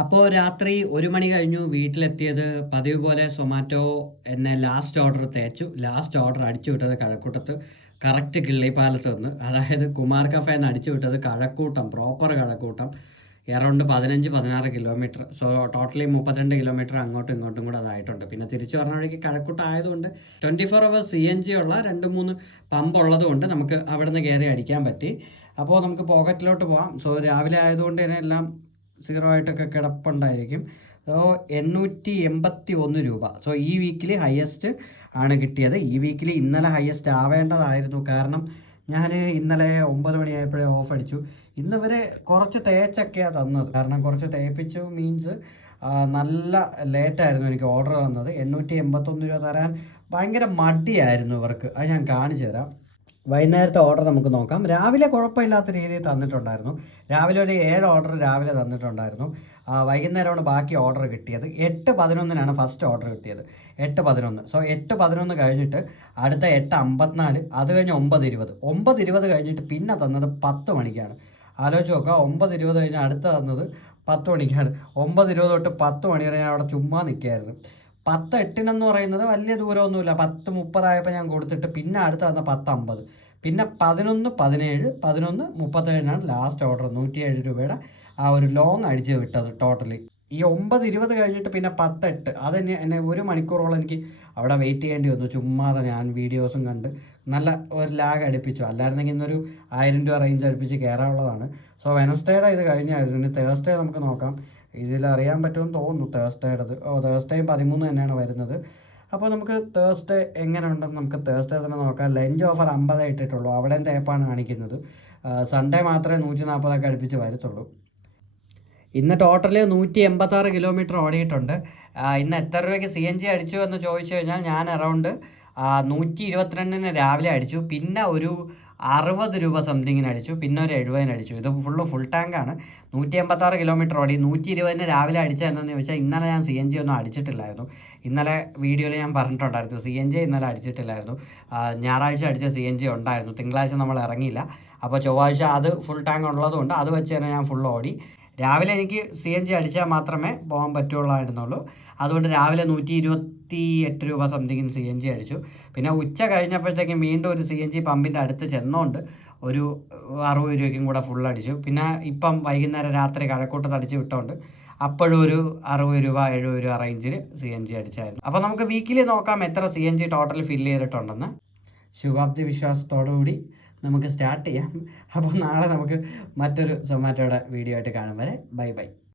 അപ്പോൾ രാത്രി 1 മണി കഴിഞ്ഞു വീട്ടിലെത്തിയത്. പതിവ് പോലെ സൊമാറ്റോ എന്നെ ലാസ്റ്റ് ഓർഡർ തേച്ചു. ലാസ്റ്റ് ഓർഡർ അടിച്ചു വിട്ടത് കഴക്കൂട്ടത്ത് കറക്റ്റ് കിള്ളിപ്പാലത്ത് നിന്ന്. അതായത് കുമാർ കഫേന്ന് അടിച്ചു വിട്ടത് Kazhakkoottam, proper Kazhakkoottam. Around 15-16 kilometre. So totally 32 kilometre അങ്ങോട്ടും ഇങ്ങോട്ടും കൂടെ അതായിട്ടുണ്ട്. പിന്നെ തിരിച്ചു പറഞ്ഞ വഴിക്ക് കഴക്കൂട്ടം ആയതുകൊണ്ട് 24 hours CNG ഉള്ള 2-3 പമ്പ് ഉള്ളതുകൊണ്ട് നമുക്ക് അവിടെ നിന്ന് കയറി അടിക്കാൻ പറ്റി. അപ്പോൾ നമുക്ക് പോക്കറ്റിലോട്ട് പോകാം. സോ രാവിലെ ആയതുകൊണ്ട് തന്നെ എല്ലാം സീറോ ആയിട്ടൊക്കെ കിടപ്പുണ്ടായിരിക്കും. സോ 881 രൂപ. സോ ഈ വീക്കിൽ ഹയസ്റ്റ് ആണ് കിട്ടിയത്. ഈ വീക്കിൽ ഇന്നലെ ഹയസ്റ്റ് ആവേണ്ടതായിരുന്നു. കാരണം ഞാൻ ഇന്നലെ 9 മണിയായപ്പോഴേ ഓഫ് അടിച്ചു. ഇന്ന് ഇവർ കുറച്ച് തേച്ചൊക്കെയാണ് തന്നത്. കാരണം കുറച്ച് തേപ്പിച്ചു മീൻസ് നല്ല ലേറ്റായിരുന്നു എനിക്ക് ഓർഡർ തന്നത്. 881 രൂപ തരാൻ ഭയങ്കര മടിയായിരുന്നു ഇവർക്ക്. അത് ഞാൻ കാണിച്ചു തരാം. വൈകുന്നേരത്തെ ഓർഡർ നമുക്ക് നോക്കാം. രാവിലെ കുഴപ്പമില്ലാത്ത രീതിയിൽ തന്നിട്ടുണ്ടായിരുന്നു. രാവിലെ ഒരു 7 ഓർഡർ രാവിലെ തന്നിട്ടുണ്ടായിരുന്നു. വൈകുന്നേരമാണ് ബാക്കി ഓർഡർ കിട്ടിയത്. 8:11 ഫസ്റ്റ് ഓർഡർ കിട്ടിയത്. 8:11. സോ 8:11 കഴിഞ്ഞിട്ട് അടുത്ത 8:54, അത് കഴിഞ്ഞ് 9:20. 9:20 കഴിഞ്ഞിട്ട് പിന്നെ തന്നത് 10 മണിക്കാണ്. ആലോചിച്ച് നോക്കുക, 9:20 കഴിഞ്ഞ് അടുത്ത തന്നത് 10 മണിക്കാണ്. 9:20 തൊട്ട് 10 മണി വരെ ഞാൻ അവിടെ ചുമ്മാ നിൽക്കുകയായിരുന്നു. 10:08 പറയുന്നത് വലിയ ദൂരമൊന്നുമില്ല. 10:30 ആയപ്പോൾ ഞാൻ കൊടുത്തിട്ട് പിന്നെ അടുത്ത് തന്ന 10:50. പിന്നെ 11:17, 11:37 ലാസ്റ്റ് ഓർഡർ. 107 രൂപയുടെ ആ ഒരു ലോങ് അടിച്ച് വിട്ടത് ടോട്ടലി. ഈ 9:20 കഴിഞ്ഞിട്ട് പിന്നെ 10:08, അതെന്നെ എന്നെ 1 മണിക്കൂറോളം എനിക്ക് അവിടെ വെയിറ്റ് ചെയ്യേണ്ടി വന്നു. ചുമ്മാതെ ഞാൻ വീഡിയോസും കണ്ട് നല്ല ഒരു ലാഗ് അടുപ്പിച്ചു. അല്ലായിരുന്നെങ്കിൽ ഇന്നൊരു 1000 രൂപ റേഞ്ച് അടുപ്പിച്ച് കയറാനുള്ളതാണ്. സോ വെനസ്ഡേയുടെ ഇത് കഴിഞ്ഞായിരുന്നു. ഇനി തേഴ്സ്ഡേ നമുക്ക് നോക്കാം. ഇതിൽ അറിയാൻ പറ്റുമെന്ന് തോന്നുന്നു തേഴ്സ്ഡേയുടേത്. തേഴ്സ്ഡേയും 13 തന്നെയാണ് വരുന്നത്. അപ്പോൾ നമുക്ക് തേഴ്സ്ഡേ എങ്ങനെ ഉണ്ടെന്ന് നമുക്ക് തേഴ്സ്ഡേ തന്നെ നോക്കാം. Lunch offer 50 ഇട്ടിട്ടുള്ളൂ. അവിടെയും തേപ്പാണ് കാണിക്കുന്നത്. സൺഡേ മാത്രമേ 140 അടുപ്പിച്ച് വരത്തുള്ളൂ. ഇന്ന് ടോട്ടൽ 186 കിലോമീറ്റർ ഓടിയിട്ടുണ്ട്. ഇന്ന് എത്ര രൂപയ്ക്ക് CNG അടിച്ചു എന്ന് ചോദിച്ചു കഴിഞ്ഞാൽ ഞാൻ അറൗണ്ട് 122 രാവിലെ അടിച്ചു. പിന്നെ ഒരു 60 രൂപ സംതിങ്ങിന് അടിച്ചു. പിന്നെ ഒരു 70 അടിച്ചു. ഇത് ഫുൾ ടാങ്കാണ്. 186 കിലോമീറ്റർ ഓടി. 120 രാവിലെ അടിച്ചത് എന്താണെന്ന് ചോദിച്ചാൽ ഇന്നലെ ഞാൻ CNG ഒന്നും അടിച്ചിട്ടില്ലായിരുന്നു. ഇന്നലെ വീഡിയോയിൽ ഞാൻ പറഞ്ഞിട്ടുണ്ടായിരുന്നു CNG ഇന്നലെ അടിച്ചിട്ടില്ലായിരുന്നു. ഞായറാഴ്ച അടിച്ച CNG ഉണ്ടായിരുന്നു. തിങ്കളാഴ്ച നമ്മൾ ഇറങ്ങിയില്ല. അപ്പോൾ ചൊവ്വാഴ്ച അത് ഫുൾ ടാങ്ക് ഉള്ളതുകൊണ്ട് അത് വെച്ച് തന്നെ ഞാൻ ഫുൾ ഓടി. രാവിലെ എനിക്ക് CNG അടിച്ചാൽ മാത്രമേ പോകാൻ പറ്റുള്ളായിരുന്നുള്ളൂ. അതുകൊണ്ട് രാവിലെ 128 രൂപ സംതിങ്ങിന് CNG അടിച്ചു. പിന്നെ ഉച്ച കഴിഞ്ഞപ്പോഴത്തേക്കും വീണ്ടും ഒരു CNG പമ്പിൻ്റെ അടുത്ത് ചെന്നുകൊണ്ട് ഒരു 60 രൂപയ്ക്കും കൂടെ ഫുൾ അടിച്ചു. പിന്നെ ഇപ്പം വൈകുന്നേരം രാത്രി കഴക്കൂട്ടത്ത് അടിച്ച് വിട്ടുകൊണ്ട് അപ്പോഴും ഒരു 60 രൂപ 70 രൂപ റേഞ്ചിൽ CNG അടിച്ചായിരുന്നു. അപ്പോൾ നമുക്ക് വീക്കിലി നോക്കാം എത്ര CNG ടോട്ടൽ ഫില്ല് ചെയ്തിട്ടുണ്ടെന്ന്. ശുഭാപ്തി വിശ്വാസത്തോടുകൂടി നമുക്ക് സ്റ്റാർട്ട് ചെയ്യാം. അപ്പോൾ നാളെ നമുക്ക് മറ്റൊരു സൊമാറ്റോയുടെ വീഡിയോ ആയിട്ട് കാണും വരെ ബൈ ബൈ.